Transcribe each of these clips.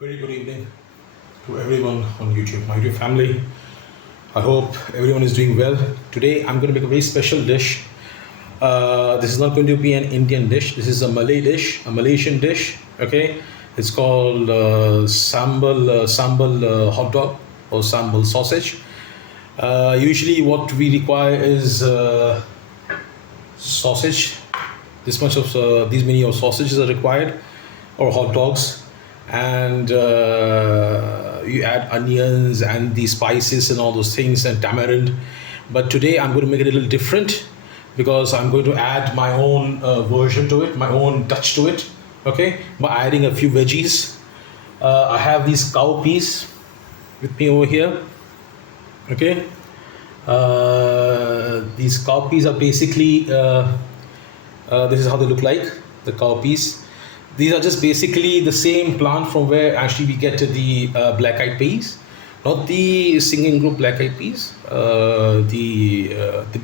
Very good evening to everyone on YouTube, my YouTube family. I hope everyone is doing well. Today I'm going to make a very special dish. This is not going to be an Indian dish. This is a Malay dish, a Malaysian dish. Okay, it's called sambal hot dog or sambal sausage. Usually, what we require is sausage. This much of these many of sausages are required, or hot dogs, and you add onions and the spices and all those things and tamarind. But today I'm going to make it a little different because I'm going to add my own version to it, my own touch to it. Okay, by adding a few veggies. I have these cowpeas with me over here. Okay, these cowpeas are basically this is how they look like, the cowpeas. These are just basically the same plant from where actually we get the black-eyed peas, not the singing group black-eyed peas, the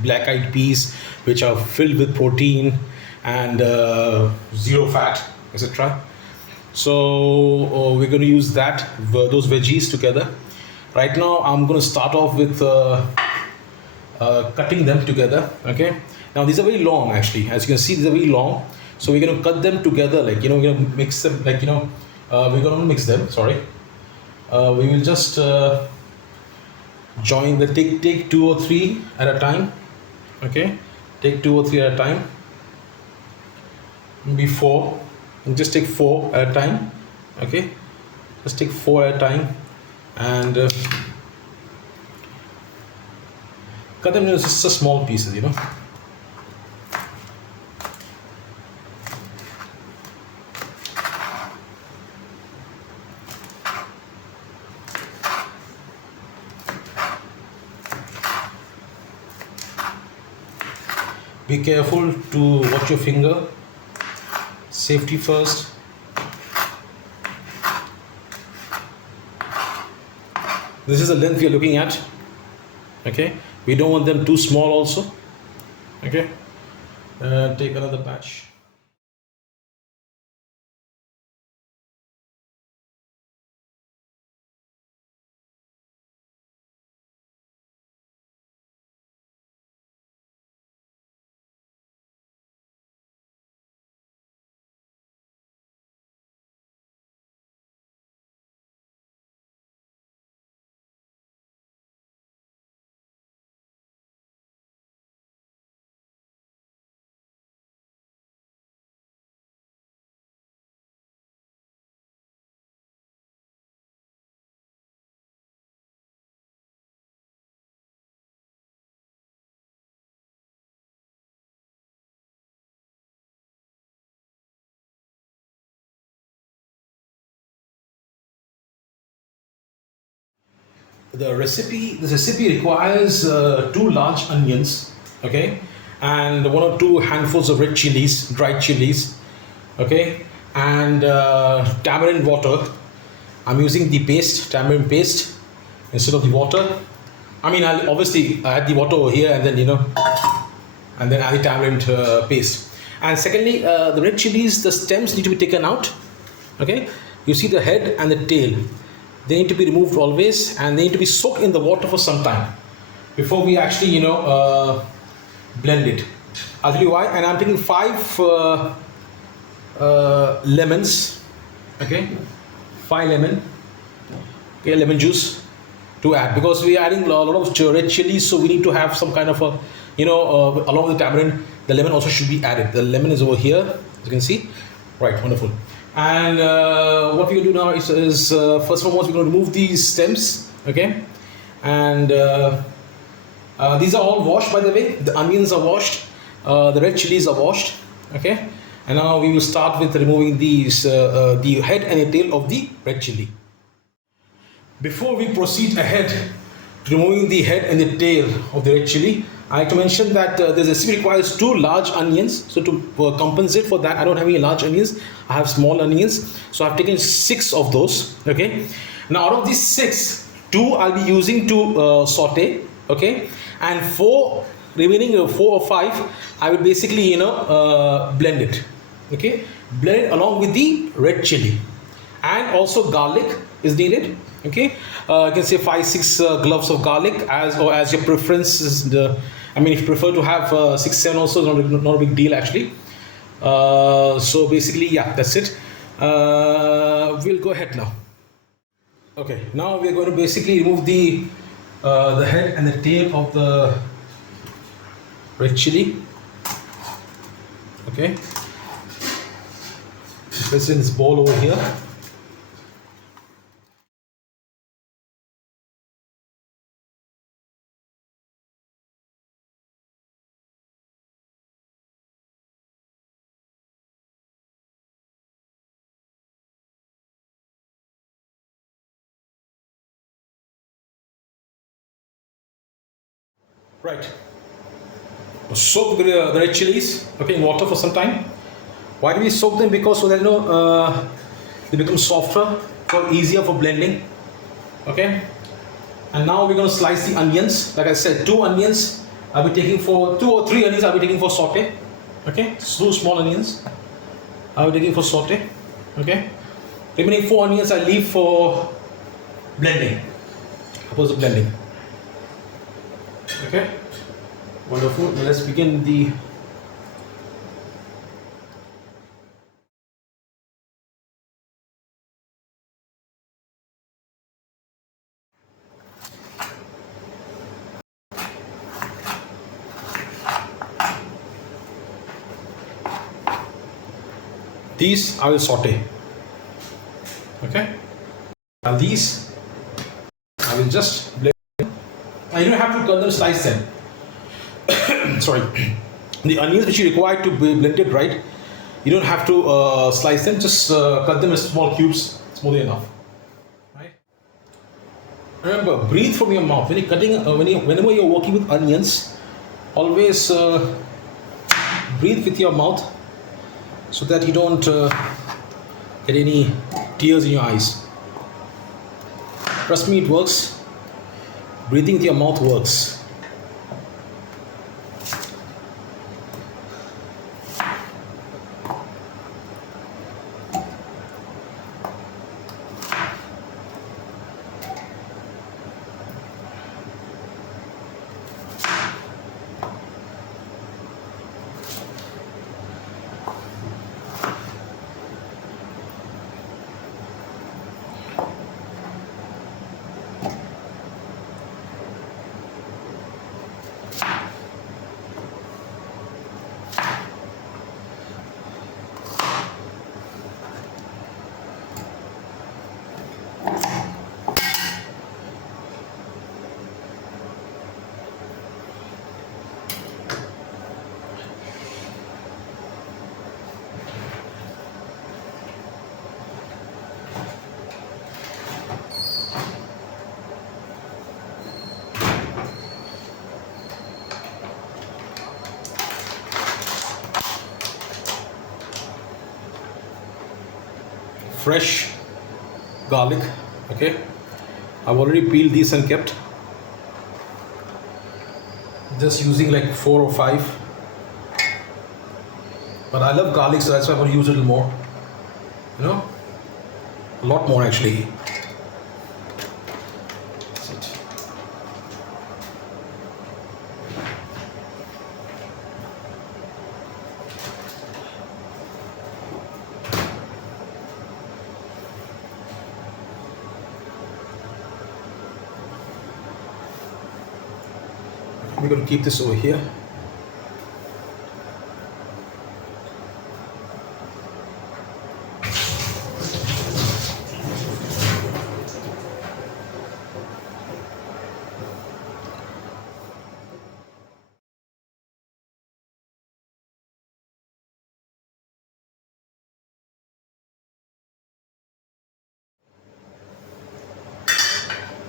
black-eyed peas which are filled with protein and zero fat, etc. So we're going to use those veggies together. Right now I'm going to start off with cutting them together. Okay, now these are very long actually, as you can see these are very long. So we're going to cut them together, like, we're going to mix them, we're going to mix them, sorry. We will just join the, take 2 or 3 at a time. Okay, take 2 or 3 at a time, maybe 4, and just take 4 at a time. Okay, just take 4 at a time and cut them into just small pieces, Be careful to watch your finger. Safety first. This is the length we are looking at. Okay, we don't want them too small also. Okay, take another batch. The recipe requires 2 large onions, okay, and 1 or 2 handfuls of red chilies, dried chilies, okay, and tamarind water. I'm using the paste, tamarind paste, instead of the water. I mean, I'll obviously add the water over here and then and then add the tamarind paste. And secondly, the red chilies, the stems need to be taken out. Okay, you see the head and the tail. They need to be removed always, and they need to be soaked in the water for some time before we actually, blend it. I'll tell you why. And I'm taking 5 lemons. Okay, 5 lemon. Okay, lemon juice to add because we are adding a lot of red chilies, so we need to have some kind of a, along with the tamarind, the lemon also should be added. The lemon is over here, as you can see. Right, wonderful. And what we're going to do now is first and foremost, we're going to remove these stems, okay? And these are all washed, by the way. The onions are washed, the red chilies are washed, okay? And now we will start with removing these, the head and the tail of the red chili. Before we proceed ahead to removing the head and the tail of the red chili, I like to mention that this recipe requires 2 large onions. So to compensate for that, I don't have any large onions. I have small onions. So I've taken 6 of those. Okay. Now out of these 6, 2 I'll be using to saute. Okay. And 4 remaining 4 or 5, I will basically blend it. Okay. Blend it along with the red chili. and also garlic is needed. Okay, you can say 5-6 gloves of garlic, as your preference is. I mean, if you prefer to have 6-7 also, not a big deal actually. So basically, yeah, that's it. We'll go ahead now. Okay, now we're going to basically remove the head and the tail of the red chili. Okay, place it in this bowl over here. Right. Soak the red chilies, okay, in water for some time. Why do we soak them? Because so that they become softer, for easier for blending. Okay. And now we're going to slice the onions. Like I said, 2 onions. I'll be taking for 2 or 3 onions. I'll be taking for saute. Okay, 2 small onions. I'll be taking for saute. Okay. Remaining 4 onions I leave for blending. Purpose of blending. Okay. Wonderful. Now let's begin the these I will saute. Okay. Now these I will just blend. Now you don't have to cut them, slice them. Sorry. The onions which you require to be blended right, you don't have to slice them. Just cut them in small cubes. It's more than enough. Right. Remember, breathe from your mouth when you're cutting. Whenever you're working with onions, always breathe with your mouth, so that you don't get any tears in your eyes. Trust me, it works. Breathing with your mouth works. Fresh garlic. Okay, I've already peeled these and kept. Just using like 4 or 5, but I love garlic, so that's why I'm going to use a little more, a lot more actually. That's it. We're going to keep this over here.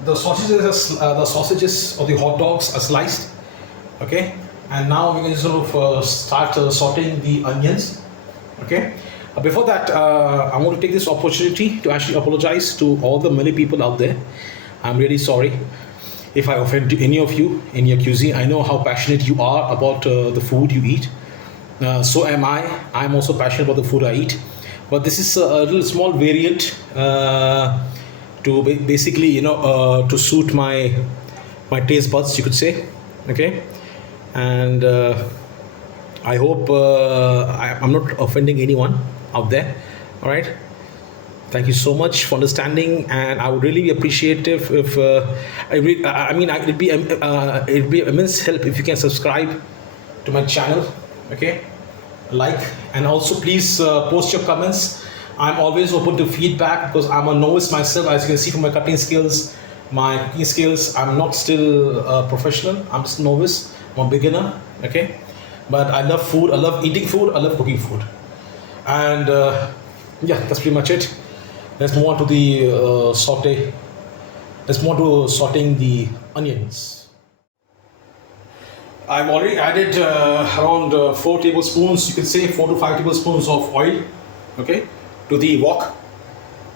The sausages or the hot dogs are sliced. Okay, and now we can sort of start sauteing the onions. Okay, before that, I want to take this opportunity to actually apologize to all the Malay people out there. I'm really sorry if I offend any of you in your cuisine. I know how passionate you are about the food you eat. So am I. I'm also passionate about the food I eat. but this is a little small variant to basically, to suit my taste buds, you could say. Okay, and I hope I'm not offending anyone out there. All right. Thank you so much for understanding, and I would really be appreciative if I mean, it'd be immense help if you can subscribe to my channel. Okay, like, and also please post your comments. I'm always open to feedback because I'm a novice myself, as you can see from my cutting skills, my cooking skills. I'm not still a professional. I'm just novice. I'm a beginner. Okay, but I love food. I love eating food. I love cooking food, and yeah, that's pretty much it. Let's move on to the saute. Let's move on to sauteing the onions. I've already added around 4 tablespoons, you can say 4 to 5 tablespoons of oil, okay, to the wok.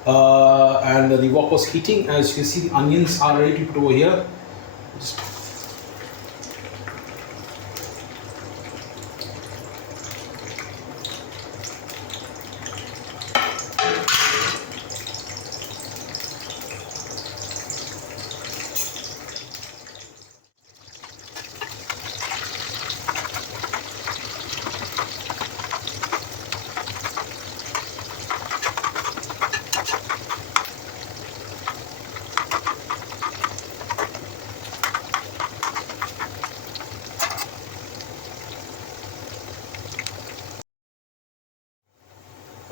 And the wok was heating. As you can see, the onions are ready to put over here. Just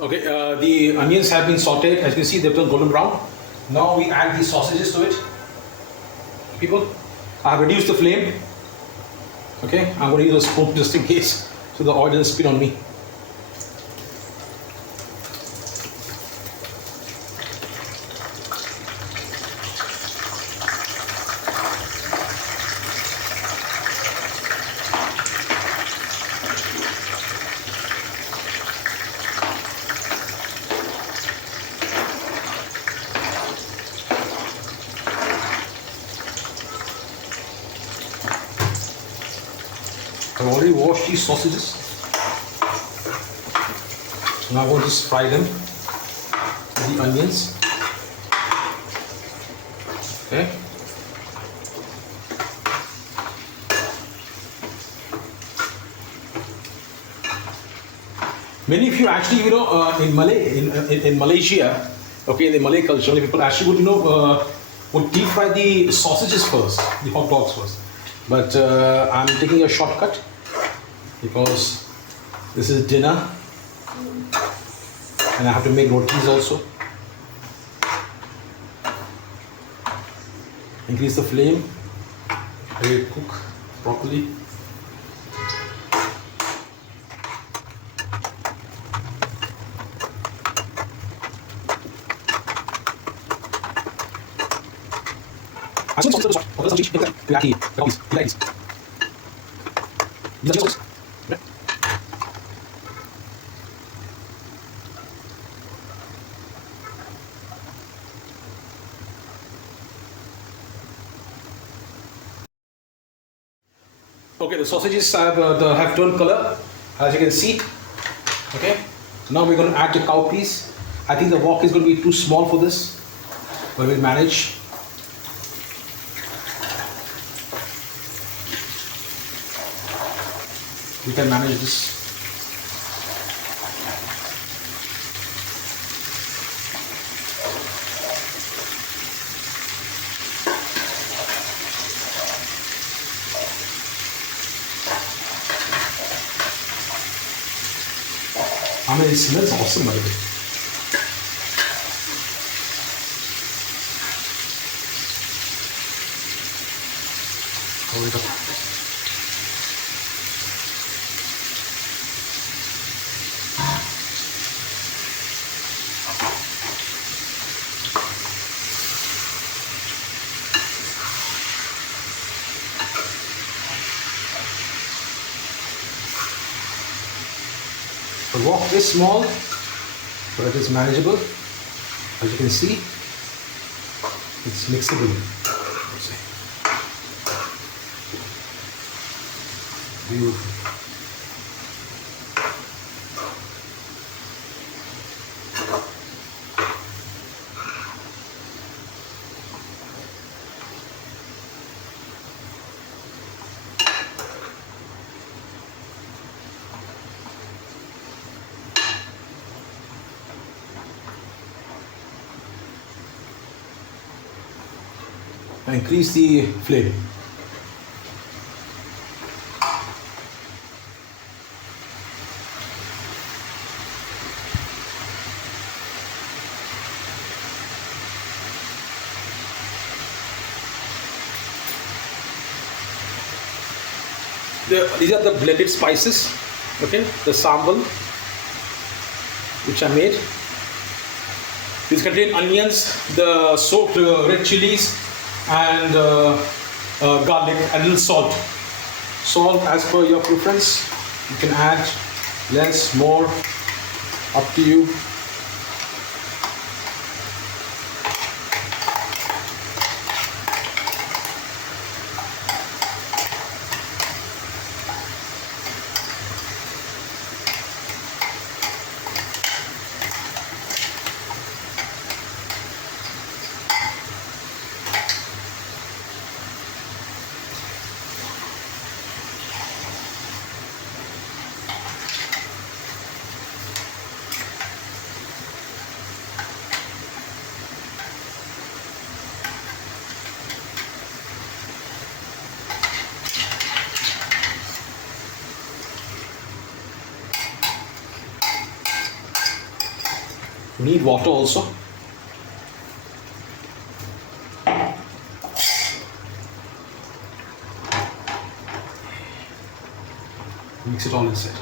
okay, the onions have been sauteed. As you can see, they've turned golden brown. Now we add the sausages to it. People, I have reduced the flame. Okay, I'm going to use a spoon just in case, so the oil doesn't spill on me. I've already washed these sausages. Now I'm going to just fry them with the onions. Okay. Many of you actually, in in Malaysia, okay, in the Malay culture, many people actually would deep fry the sausages first, the hot dogs first. But I'm taking a shortcut because this is dinner and I have to make rotis also. Increase the flame, let it cook properly. Okay, the sausages have turned color, as you can see. Okay, now we're going to add the cowpeas. I think the wok is going to be too small for this, but we'll manage. We can manage this. I mean, it smells awesome, by the way. Hold it up. The wok is small, but it is manageable. As you can see, it's mixable. Beautiful. and increase the flame. These are the blended spices, okay, the sambal which I made. These contain onions, the soaked red chilies, and garlic, and a little salt. Salt as per your preference. You can add less, more, up to you. You need water also. Mix it all inside.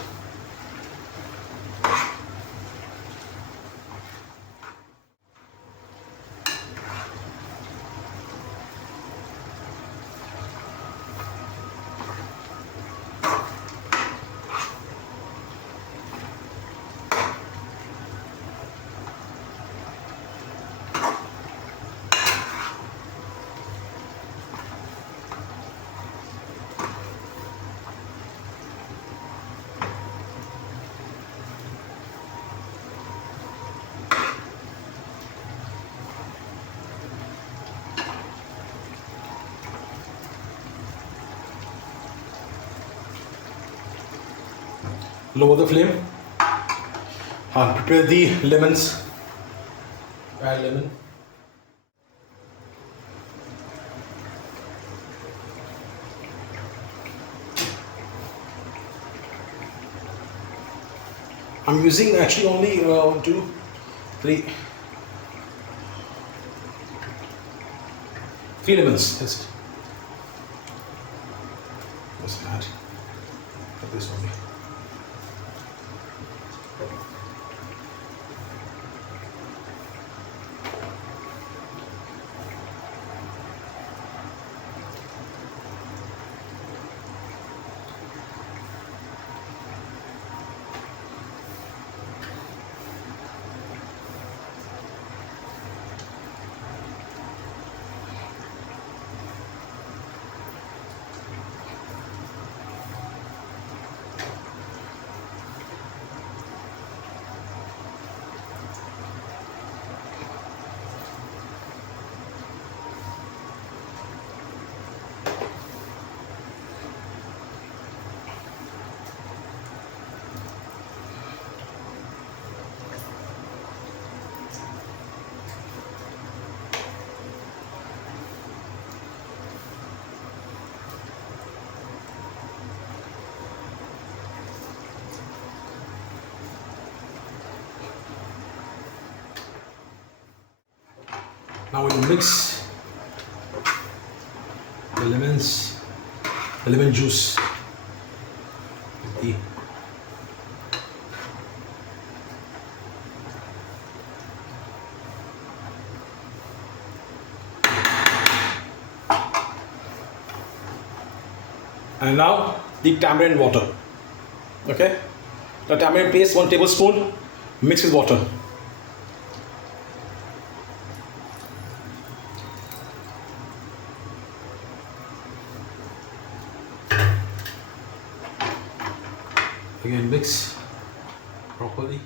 Lower the flame and prepare the lemons. Add lemon. I'm using actually only 1, 2, 3 lemons. That's it. Just add this only. Now we will mix the lemon juice with the and now the tamarind water. Okay, the tamarind paste 1 tablespoon, mix with water. Again, mix properly.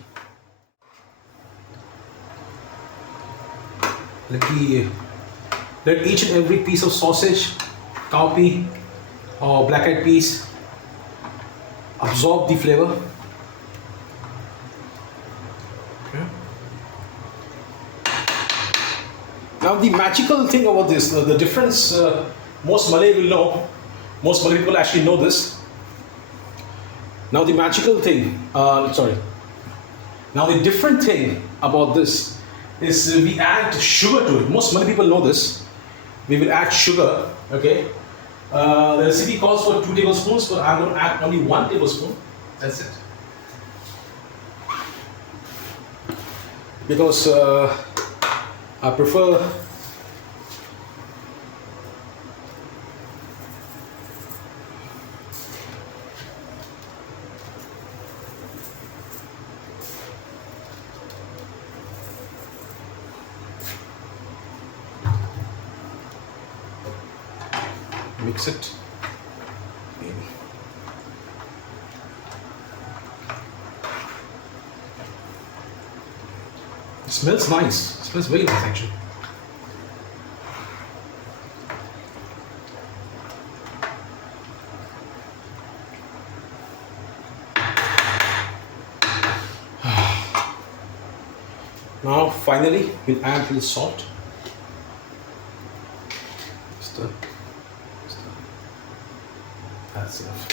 Let each and every piece of sausage, cowpea or black-eyed peas absorb the flavor. Okay. Now the magical thing about this, the difference, most Malay will know, most Malay people actually know this. Now the magical thing, sorry. Now the different thing about this is we add sugar to it. Most Malay people know this. We will add sugar, okay. The recipe calls for 2 tablespoons, but I'm going to add only 1 tablespoon. That's it. Because I prefer mix it. It smells nice. It smells very nice actually. Now finally we'll add a little salt. Stir. That's enough.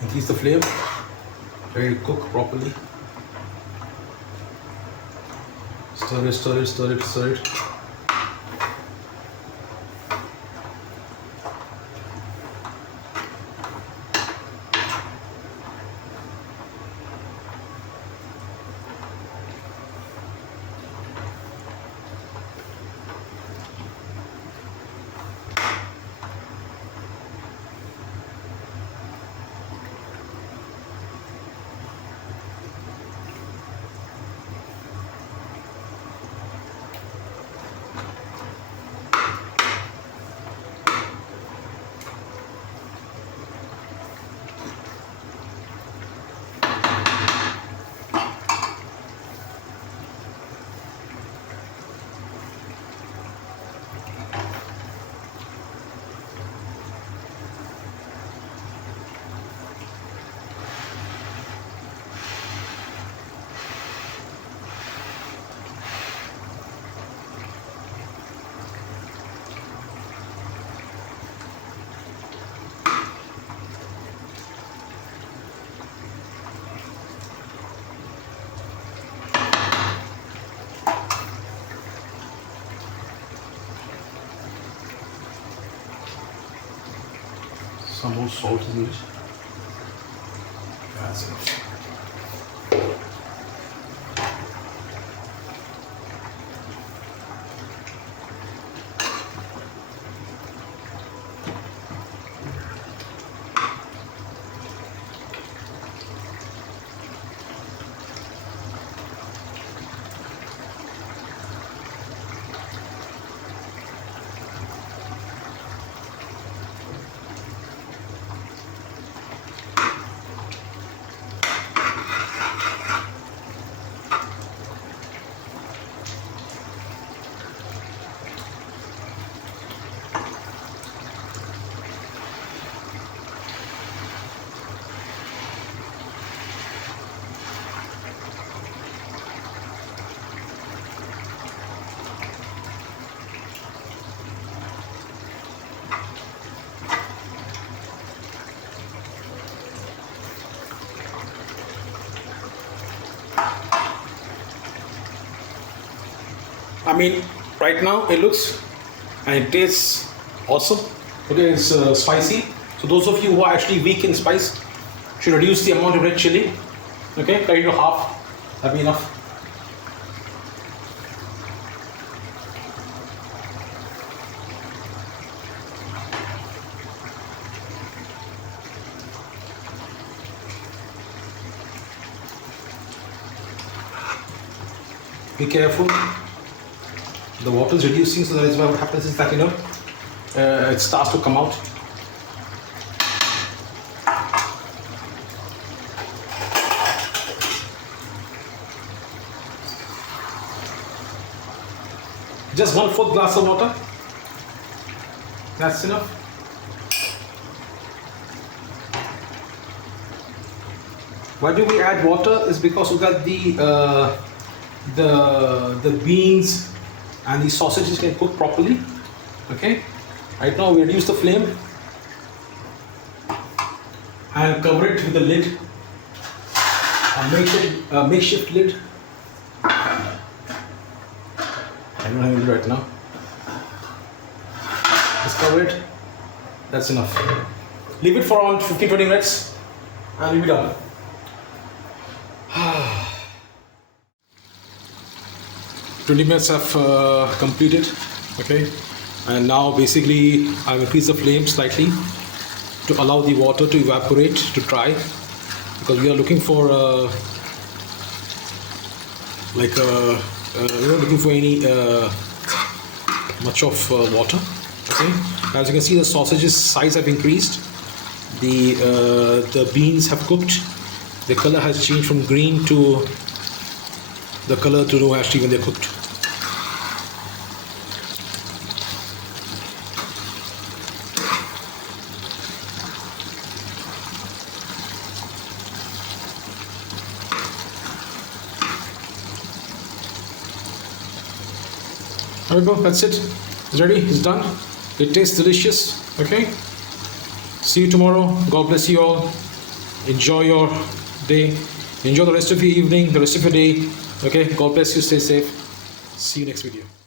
Increase the flame. Let it cook properly. Stir it, stir it, stir it, stir it. Some more salt is needed. That's enough. I mean, right now it looks and it tastes awesome. Okay, it's spicy. So those of you who are actually weak in spice should reduce the amount of red chili. Okay, cut it to half. That'll be enough. Be careful. The water is reducing, so that is why what happens is that it starts to come out. Just 1/4 glass of water. That's enough. Why do we add water? Is because so that the beans and the sausages can cook properly. Okay. Right now we reduce the flame and cover it with a lid, a makeshift lid. I don't have a lid right now. Just cover it. That's enough. Leave it for around 15-20 minutes and we'll be done. 20 minutes have completed. Okay, and now basically I've increased the flame slightly to allow the water to evaporate, to dry, because we are looking for we're not looking for any much of water. Okay, as you can see, the sausages size have increased, the beans have cooked, the color has changed from green to the color to know actually when they're cooked. There we go, that's it. It's ready, it's done. It tastes delicious. Okay. See you tomorrow. God bless you all. Enjoy your day. Enjoy the rest of your evening, the rest of your day. Okay. God bless you. Stay safe. See you next video.